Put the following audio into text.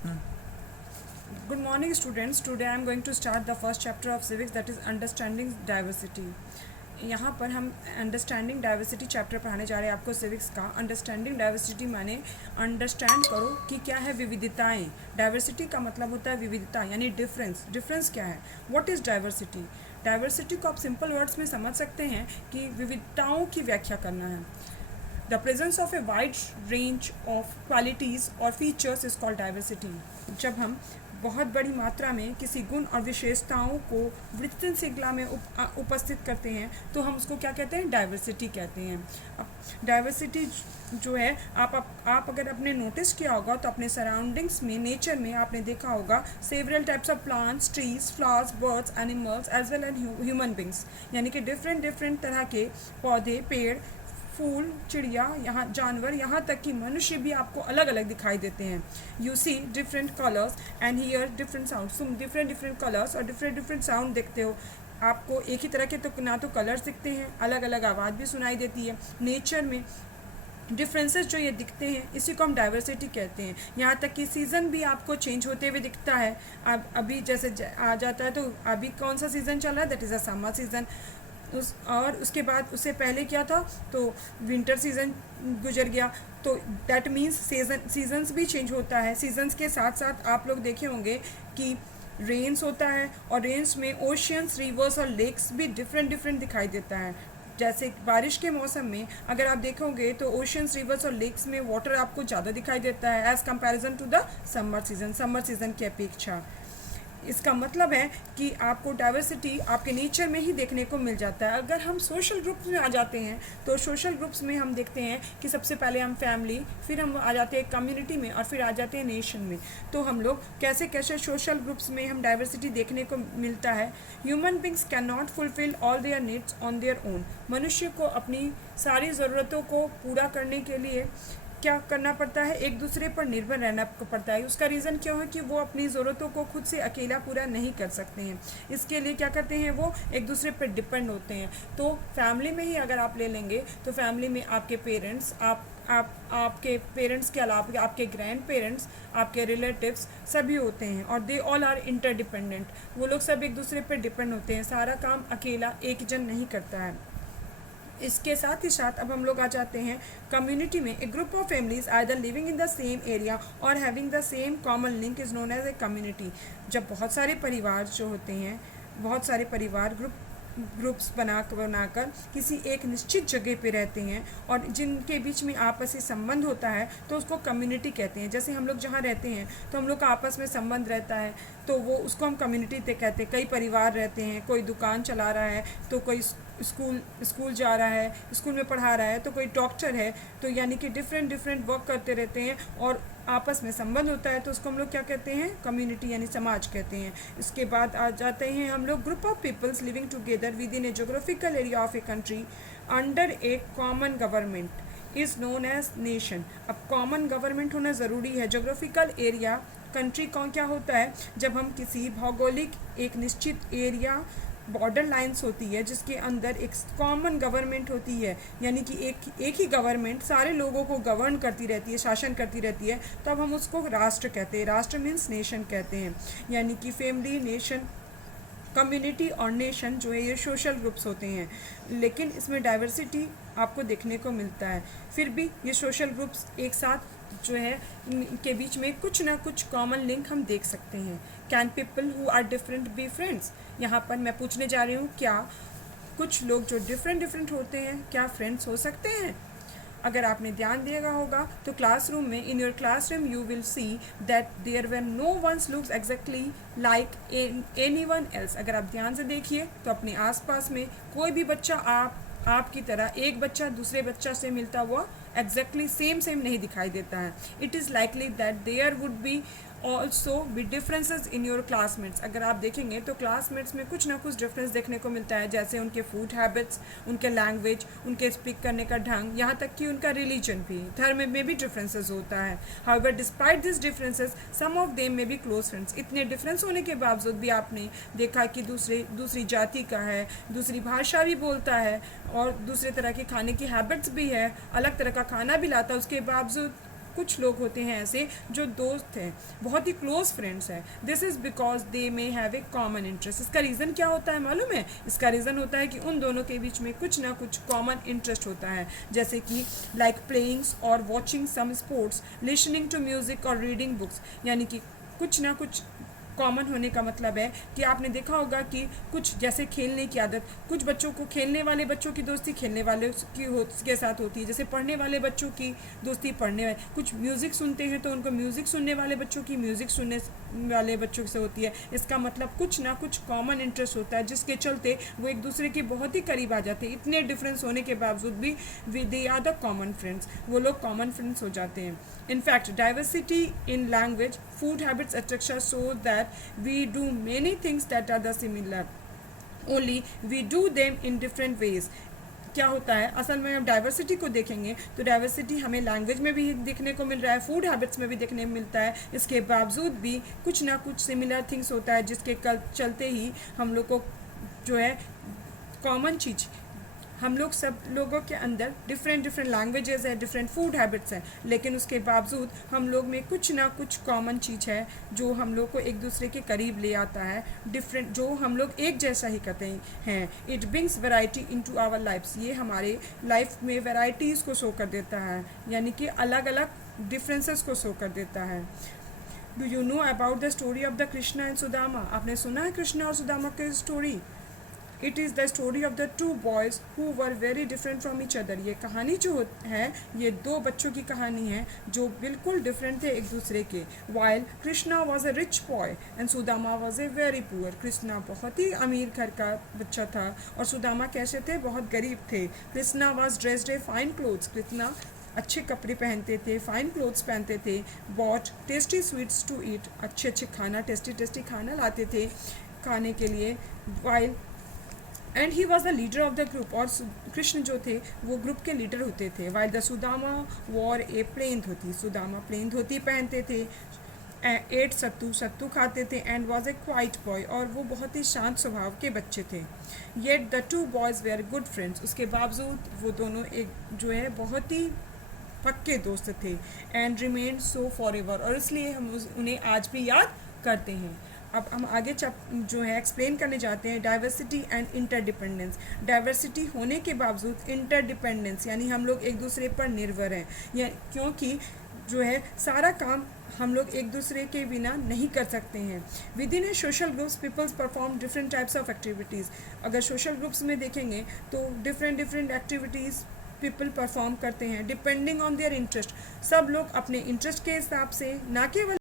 Good morning, students. Today I am going to start the first chapter of civics, that is understanding diversity. यहाँ पर हम understanding diversity chapter पढ़ाने जा रहे हैं आपको सिविक्स का। अंडरस्टैंडिंग डाइवर्सिटी माने अंडरस्टैंड करो कि क्या है विविधताएं। डाइवर्सिटी का मतलब होता है विविधता, यानी डिफरेंस। डिफरेंस क्या है? What is diversity? डाइवर्सिटी को आप सिंपल वर्ड्स में समझ सकते हैं कि विविधताओं की व्याख्या करना है। The presence of a wide range of qualities और फीचर्स इज कॉल्ड डाइवर्सिटी। जब हम बहुत बड़ी मात्रा में किसी गुण और विशेषताओं को वृत्तन श्रृंखला में उपस्थित करते हैं तो हम उसको क्या कहते हैं? डाइवर्सिटी कहते हैं। अब डाइवर्सिटी जो है आप अगर आपने नोटिस किया होगा तो अपने सराउंडिंग्स में, नेचर में आपने देखा होगा several types of plants, trees, flowers, birds, animals as well as human beings, यानी कि डिफरेंट तरह के पौधे, पेड़, फूल, चिड़िया, यहाँ जानवर, यहाँ तक कि मनुष्य भी आपको अलग अलग दिखाई देते हैं। You see different colours and hear different sound. तुम डिफरेंट कलर्स और डिफरेंट साउंड देखते हो। आपको एक ही तरह के तो ना तो कलर्स दिखते हैं, अलग अलग आवाज़ भी सुनाई देती है। नेचर में डिफरेंसेस जो ये दिखते हैं इसी को हम डाइवर्सिटी कहते हैं। यहाँ तक कि सीज़न भी आपको चेंज होते हुए दिखता है। अब अभी जैसे आ जाता है तो अभी कौन सा सीज़न चल रहा है? That is a summer season. और उसके बाद उससे पहले क्या था? तो विंटर सीज़न गुजर गया। तो दैट मीन्स सीजन्स भी चेंज होता है। सीजन्स के साथ साथ आप लोग देखे होंगे कि रेन्स होता है, और रेन्स में ओशियंस, रिवर्स और लेक्स भी डिफरेंट दिखाई देता है। जैसे बारिश के मौसम में अगर आप देखोगे तो ओशियंस, रिवर्स और लेक्स में वाटर आपको ज़्यादा दिखाई देता है as comparison to the summer season की अपेक्षा। इसका मतलब है कि आपको डाइवर्सिटी आपके नेचर में ही देखने को मिल जाता है। अगर हम सोशल ग्रुप्स में आ जाते हैं तो सोशल ग्रुप्स में हम देखते हैं कि सबसे पहले हम फैमिली, फिर हम आ जाते हैं कम्युनिटी में, और फिर आ जाते हैं नेशन में। तो हम लोग कैसे कैसे सोशल ग्रुप्स में हम डाइवर्सिटी देखने को मिलता है। Human beings can not fulfil all there needs on their own. मनुष्य को अपनी सारी ज़रूरतों को पूरा करने के लिए क्या करना पड़ता है? एक दूसरे पर निर्भर रहना पड़ता है। उसका रीज़न क्यों है? कि वो अपनी ज़रूरतों को खुद से अकेला पूरा नहीं कर सकते हैं। इसके लिए क्या करते हैं? वो एक दूसरे पर डिपेंड होते हैं। तो फैमिली में ही अगर आप ले लेंगे तो फैमिली में आपके पेरेंट्स, आपके पेरेंट्स के अलावा आपके ग्रैंड पेरेंट्स, आपके रिलेटिव्स सभी होते हैं, और दे ऑल आर इंटरडिपेंडेंट। वो लोग सब एक दूसरे पर डिपेंड होते हैं। सारा काम अकेला एक जन नहीं करता है। इसके साथ ही साथ अब हम लोग आ जाते हैं कम्युनिटी में। A group of families either living in the same area or having the same common link is known as a community. जब बहुत सारे परिवार जो होते हैं, बहुत सारे परिवार ग्रुप्स बनाकर किसी एक निश्चित जगह पे रहते हैं और जिनके बीच में आपसी संबंध होता है तो उसको कम्युनिटी कहते हैं। जैसे हम लोग जहाँ रहते हैं तो हम लोग का आपस में संबंध रहता है तो वो उसको हम कम्युनिटी कहते हैं। कई परिवार रहते हैं, कोई दुकान चला रहा है, तो कोई स्कूल जा रहा है, स्कूल में पढ़ा रहा है, तो कोई डॉक्टर है, तो यानी कि डिफरेंट वर्क करते रहते हैं और आपस में संबंध होता है, तो उसको हम लोग क्या कहते हैं? कम्युनिटी यानी समाज कहते हैं। इसके बाद आ जाते हैं हम लोग group of peoples living together with in a geographical area of a country under a common government is known as nation. अब कॉमन गवर्नमेंट होना ज़रूरी है। जोग्राफिकल एरिया कंट्री कौन क्या होता है? जब हम किसी भौगोलिक एक निश्चित एरिया, बॉर्डर लाइंस होती है जिसके अंदर एक कॉमन गवर्नमेंट होती है, यानी कि एक ही गवर्नमेंट सारे लोगों को गवर्न करती रहती है, शासन करती रहती है, तब तो हम उसको राष्ट्र कहते हैं। राष्ट्र मीन्स नेशन कहते हैं। यानी कि फैमिली, नेशन, कम्युनिटी और नेशन जो है ये सोशल ग्रुप्स होते हैं। लेकिन इसमें डाइवर्सिटी आपको देखने को मिलता है। फिर भी ये सोशल ग्रुप्स एक साथ जो है के बीच में कुछ ना कुछ कॉमन लिंक हम देख सकते हैं। Can people who are different be friends? यहाँ पर मैं पूछने जा रही हूँ, क्या कुछ लोग जो डिफरेंट होते हैं क्या फ्रेंड्स हो सकते हैं? अगर आपने ध्यान दिया होगा तो क्लासरूम में, in your classroom you will see that there were no ones looks exactly like any one else. अगर आप ध्यान से देखिए तो अपने आसपास में कोई भी बच्चा आपकी तरह, एक बच्चा दूसरे बच्चा से मिलता हुआ एग्जैक्टली सेम नहीं दिखाई देता है। It is likely that there would be also be differences in your classmates. अगर आप देखेंगे तो क्लासमेट्स में कुछ ना कुछ डिफरेंस देखने को मिलता है, जैसे उनके फूड हैबिट्स, उनके लैंग्वेज, उनके स्पीक करने का ढंग, यहाँ तक कि उनका रिलीजन भी, धर्म में भी डिफरेंसेस होता है। However despite this differences some of them may be close friends. इतने डिफरेंस होने के बावजूद भी आपने देखा कि दूसरी जाति का है, दूसरी भाषा भी बोलता है और दूसरे तरह के खाने की हैबिट्स भी है, अलग तरह का खाना भी लाता है, उसके बावजूद कुछ लोग होते हैं ऐसे जो दोस्त हैं, बहुत ही क्लोज फ्रेंड्स हैं. This is because they may have a common interest. इसका रीज़न क्या होता है मालूम है? इसका रीज़न होता है कि उन दोनों के बीच में कुछ ना कुछ कॉमन इंटरेस्ट होता है, जैसे कि लाइक प्लेइंग्स और watching some sports, listening to music और रीडिंग बुक्स. यानी कि कुछ ना कुछ कॉमन होने का मतलब है कि आपने देखा होगा कि कुछ जैसे खेलने की आदत, कुछ बच्चों को खेलने वाले बच्चों की दोस्ती खेलने वाले के साथ होती है, जैसे पढ़ने वाले बच्चों की दोस्ती पढ़ने वाले, कुछ म्यूज़िक सुनते हैं तो उनको म्यूज़िक सुनने वाले बच्चों की म्यूज़िक सुनने वाले बच्चों से होती है. इसका मतलब कुछ ना कुछ कॉमन इंटरेस्ट होता है जिसके चलते वो एक दूसरे के बहुत ही करीब आ जाते हैं. इतने डिफरेंस होने के बावजूद भी they are the common friends, वो लोग कॉमन फ्रेंड्स हो जाते हैं. In fact, diversity in language, food habits, etc. show that we do many things that are the similar. Only we do them in different ways. क्या होता है असल में, हम डाइवर्सिटी को देखेंगे तो डाइवर्सिटी हमें लैंग्वेज में भी देखने को मिल रहा है, फूड हैबिट्स में भी देखने को मिलता है. इसके बावजूद भी कुछ ना कुछ सिमिलर थिंग्स होता है जिसके चलते ही हम लोग को जो है कॉमन चीज़, हम लोग सब लोगों के अंदर डिफरेंट लैंग्वेजेस है, डिफरेंट फूड हैबिट्स हैं, लेकिन उसके बावजूद हम लोग में कुछ ना कुछ कॉमन चीज़ है जो हम लोग को एक दूसरे के करीब ले आता है, डिफरेंट, जो हम लोग एक जैसा ही करते हैं. It brings variety into our lifes. ये हमारे लाइफ में वैरायटीज़ को शो कर देता है, यानी कि अलग अलग डिफरेंसेस को शो कर देता है. Do you know about the story of the Krishna and Sudama? आपने सुना है कृष्णा और सुदामा की story? It is the story of the two boys who were very different from each other. ये कहानी जो है ये दो बच्चों की कहानी है जो बिल्कुल डिफरेंट थे एक दूसरे के. While Krishna was a rich boy and Sudama was a very poor. Krishna बहुत ही अमीर घर का बच्चा था और सुदामा कैसे थे? बहुत गरीब थे. Krishna was dressed a fine clothes. Krishna अच्छे कपड़े पहनते थे, फाइन क्लोथ्स पहनते थे. Bought tasty sweets to eat. अच्छे खाना, टेस्टी खाना लाते थे खाने के लिए. While and he was the leader of the group. और कृष्ण जो थे वो ग्रुप के लीडर होते थे. While the Sudama wore a plain dhoti. Sudama plain dhoti पहनते थे. एट सत्तू खाते थे. And was a quiet boy. और वो बहुत ही शांत स्वभाव के बच्चे थे. Yet the two boys were good friends. उसके बावजूद वो दोनों एक जो है बहुत ही पक्के दोस्त थे. And remain so for ever. और इसलिए हम उन्हें आज भी याद करते हैं. अब हम आगे जो है एक्सप्लेन करने जाते हैं डाइवर्सिटी एंड इंटरडिपेंडेंस. डाइवर्सिटी होने के बावजूद इंटरडिपेंडेंस यानी हम लोग एक दूसरे पर निर्भर हैं, या क्योंकि जो है सारा काम हम लोग एक दूसरे के बिना नहीं कर सकते हैं. With in a social groups peoples perform different types of activities. अगर सोशल ग्रुप्स में देखेंगे तो डिफरेंट एक्टिविटीज़ पीपल परफॉर्म करते हैं डिपेंडिंग ऑन देयर इंटरेस्ट. सब लोग अपने इंटरेस्ट के हिसाब से, ना केवल